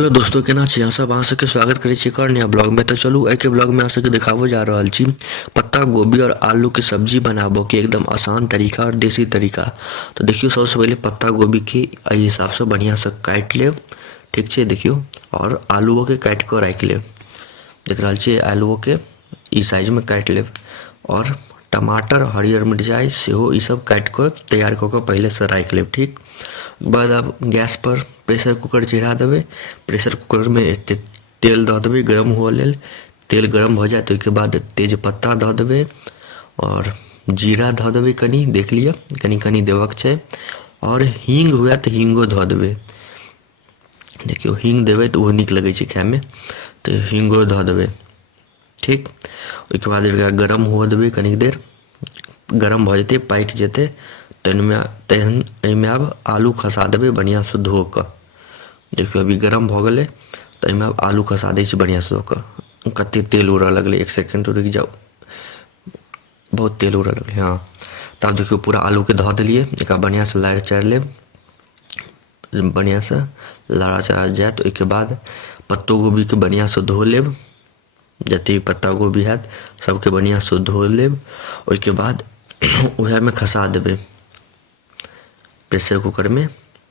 Hello दोस्तों, केना छी अहाँ सब? अहाँ सबके स्वागत करै छी एक और नया ब्लॉग में। तो चलू एहि के ब्लॉग में अहाँ सबके देखाबो जा रहल छी पत्ता गोभी और आलू के सब्जी बनाबो के एकदम आसान तरीका और देसी तरीका। तो देखियो, सबसे पहले पत्ता गोभी के एहि हिसाब से बढ़िया से काट लेब, ठीक छै। देखियो, और आलूओ के काट के राख लेब, देख रहल छी आलूओ के ई साइज में काट लेब। और टमाटर, हरियर मिर्चाई सेहो ई सब काट कर तैयार क के पहले से राख लेब, ठीक। बाद अब गैस पर प्रेशर कुकर चढ़ा देबै। प्रेशर कुकर में तेल दऽ देबै गरम हुअ लेल। तेल गरम हो जाए तो ओहिके बाद तेज पत्ता दऽ देबै और जीरा धऽ देबै कनी, देख लिअ कनी कनी देबक छै। और हींग हुए तो हींगो धऽ देबै, देखियो हींग देबै तऽ ओहो नीक लगै छै खायमे, तो हींगो धऽ देबै, ठीक। ओहिके बाद एकरा गरम हुअ देबै कनी देर, गरम भऽ जेतै पाकि जेतै तहन एहिमे आब आलू खसा देबै बढ़िया से धो कऽ। देखियो अभी गरम भऽ गेलै, तो एहिमे आब आलू खसा दै छी बढ़िया से धो कऽ। कते तेल उड़ऽ लगलै, एक सेकेंड रुकि जाउ, बहुत तेल उड़ऽ लगलै। हाँ, तब देखियो पूरा आलू के धऽ देलिए, एकरा बढ़िया से लारि चारि लेब, बढ़िया से लारा चारा जाए। तो ओहिके बाद पत्तो गोभी के बढ़िया से धो लेब, जते पत्ता गोभी हैत सबके बढ़िया से धो लेब। ओहिके बाद उहे में खसा देबै, प्रेशर कुकर में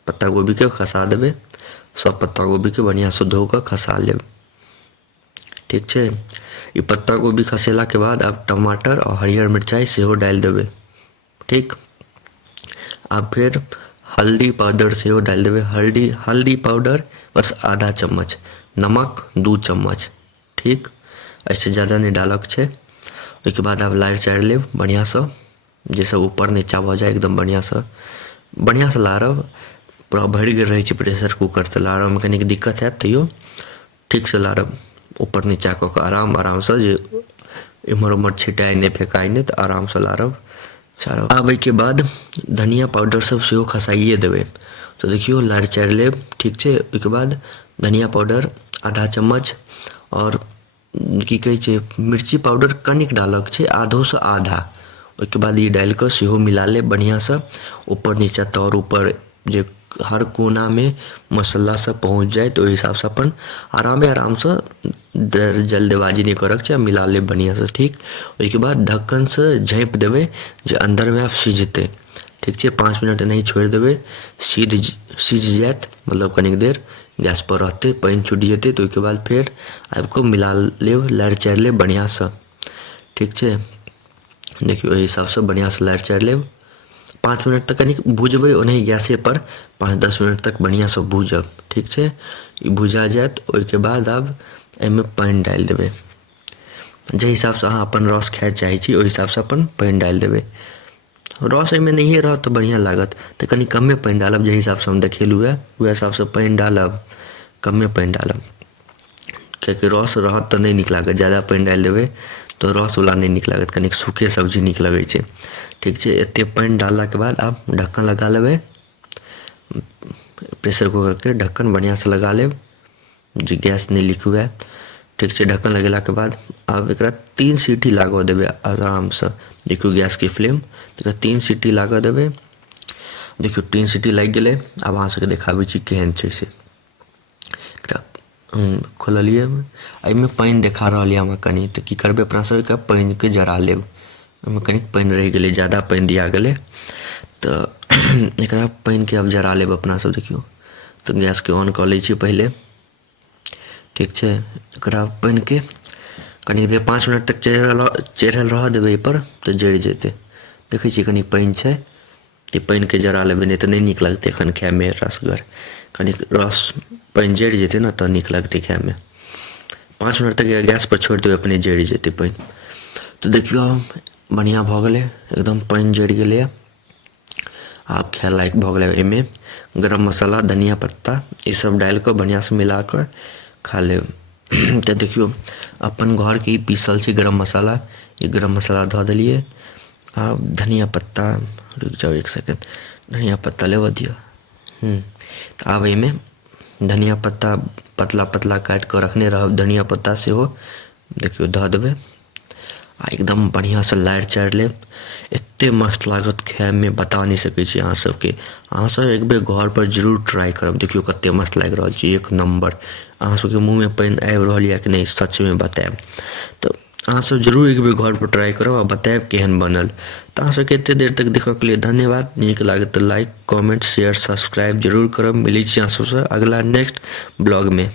पत्ता गोभी के खसा देबै। सब पत्ता गोभी के बढ़िया से धो कऽ खसा लेब, ठीक छै। ई पत्ता गोभी खसेला के बाद अब टमाटर और हरियर मिर्चाई सेहो डालि देबै, ठीक। अब फिर हल्दी पाउडर सेहो डालि देबै, हल्दी पाउडर बस आधा चम्मच, नमक 2 चम्मच, ठीक। ऐसे ज़्यादा नहीं डालक छै। ओहिके बाद अब लारि चारि लेब बढ़िया से, जे सब ऊपर नीचा भऽ जाए एकदम बढ़िया से लारब। पूरा भरि गेल रहै छै प्रेशर कुकर, तऽ लारऽमे कनिक दिक्कत हैत, तैयो ठीक से लारब ऊपर नीचा कऽ कऽ आराम से, जे इम्हर उम्हर छिटाइ नहि फेकाइ नहि, तऽ आराम से लारब छाड़ब। आब एहिके बाद धनिया पाउडर सब सेहो खसाइए देबै। तो देखियो लारि चारि लेब, ठीक छै। ओहिके बाद धनिया पाउडर आधा चम्मच और की कहै छै मिर्ची पाउडर कनिक डालक छै, आधो से आधा। ओहिके बाद ई डालि कऽ सेहो मिला लेब बढ़िया से, ऊपर नीचा तर ऊपर जे हर कोना में मसाला सब पहुँच जाए, तो ओहि हिसाब से अपन आराम से जल्दबाजी नहीं करक छै, मिला लेब बढ़िया से, ठीक। ओहिके बाद ढक्कन से झाँपि देबै जे अंदर में आब सिझतै, ठीक छै। 5 मिनट नहीं छोड़ देबै, सिझ जाएत, मतलब कनिक देर गैस पर रहतै, पानि छूटि जेतै। तो ओहिके बाद फेर आबि कऽ मिला लेब, लारि चारि लेब बढ़िया से, ठीक छै। देखियो एहि हिसाब से बढ़िया से लारि चारि लेब। 5 मिनट तक कनिक भुजबै, ओनाही गैसे पर 5-10 मिनट तक बढ़िया से भूजब, ठीक छै। ई भुजा जाएत, ओहिके बाद आब एहिमे पानि डालि देबै, जाहि हिसाब से अहाँ अपन रस खाए चाहै छी ओहि हिसाब से अपन पानि डालि देबै। रस एहिमे नहिए रहत तऽ बढ़िया लागत, तऽ कनि कमे पानि डालब, जाहि हिसाब से हम देखेलहुँ उएह हिसाब से पानि डालब, कमे पानि डालब। किएकि रस रहत तऽ नहीं नीक लागत, ज़्यादा पानि डालि देबै तो रसवला नहीं नीक लागत, कनिक सूखे सब्जी नीक लगै छै, ठीक छै। एतेक पानि डाललाके बाद आब ढक्कन लगा लेबै, प्रेशर कुकर के ढक्कन बढ़िया से लगा लेब, जे गैस नहीं लीक हुए, ठीक छै। ढक्कन लगेलाके बाद आब एकरा 3 सीटी लागऽ देबै आराम से। देखियो गैस के फ्लेम, एकरा 3 सीटी लागऽ देबै। देखियो 3 सीटी लागि गेलै। आब अहाँ सबके देखाबै छी केहन छै से। एकरा खोललिए, एहिमे पानि देखा रहल यऽ हमरा कनि, तऽ की करबै अपना सब, एकरा पानि के जरा लेब। एहिमे कनिक पानि रहि गेलै, ज़्यादा पानि दिया गेलै, तऽ एकरा पानि के अब जरा लेब अपना सब। देखियो तऽ गैस के ऑन कऽ लै छी पहले, ठीक छै। एकरा पानि के कनि देर 5 मिनट तक चढ़ल रहऽ देबै एहिपर, तऽ जरि जेतै। देखै छी कनि पानि छै, तऽ पानि के जरा लेबै, नहीं तऽ नहीं नीक लगतै एखन खायमे रसगर। कनिक रस पानि जरि जेतै ने तऽ नीक लगतै खायमे। 5 मिनट तक गैस पर छोड़ि देबै, अपने जरि जेतै पानि। तो देखियो बढ़िया भऽ गेलै, एकदम पानि जरि गेलै। आब खाय लायक भऽ गेलै। एहिमे गरम मसाला, धनिया पत्ता ई सब डालि कऽ बढ़िया से मिला कऽ खा लेब। तऽ देखियो अपन घर के पीसल छै गरम मसाला, ये गरम मसाला धऽ देलिए। आब धनिया पत्ता, रुक जाओ एक सेकेंड, धनिया पत्ता लेबऽ दियौ। तऽ आब एहिमे धनिया पत्ता पतला पतला काटि कऽ रखने रहब, धनिया पत्ता सेहो देखियो धऽ देबै। आ एकदम बढ़िया से लारि चारि लेब। एते मस्त लागत खाए में बता नहीं सकै छी अहाँ सबके। अहाँ सब एक बेर घर पर जरूर ट्राई करब। देखियो कते मस्त लाग रहल छै, एक नंबर। अहाँ सबके मुंह में पानी आबि रहल या कि नहीं सच में बताएब। तो अहाँ सब जरूर एक बेर घर पर ट्राई करब आ बताएब केहन बनल। तो अहाँ सबके एते देर तक देखऽ के लिए धन्यवाद। नीक लागे तो लाइक कमेंट शेयर सब्सक्राइब जरूर करब। मिलै छी अहाँ सबसे अगला नेक्स्ट ब्लॉग में।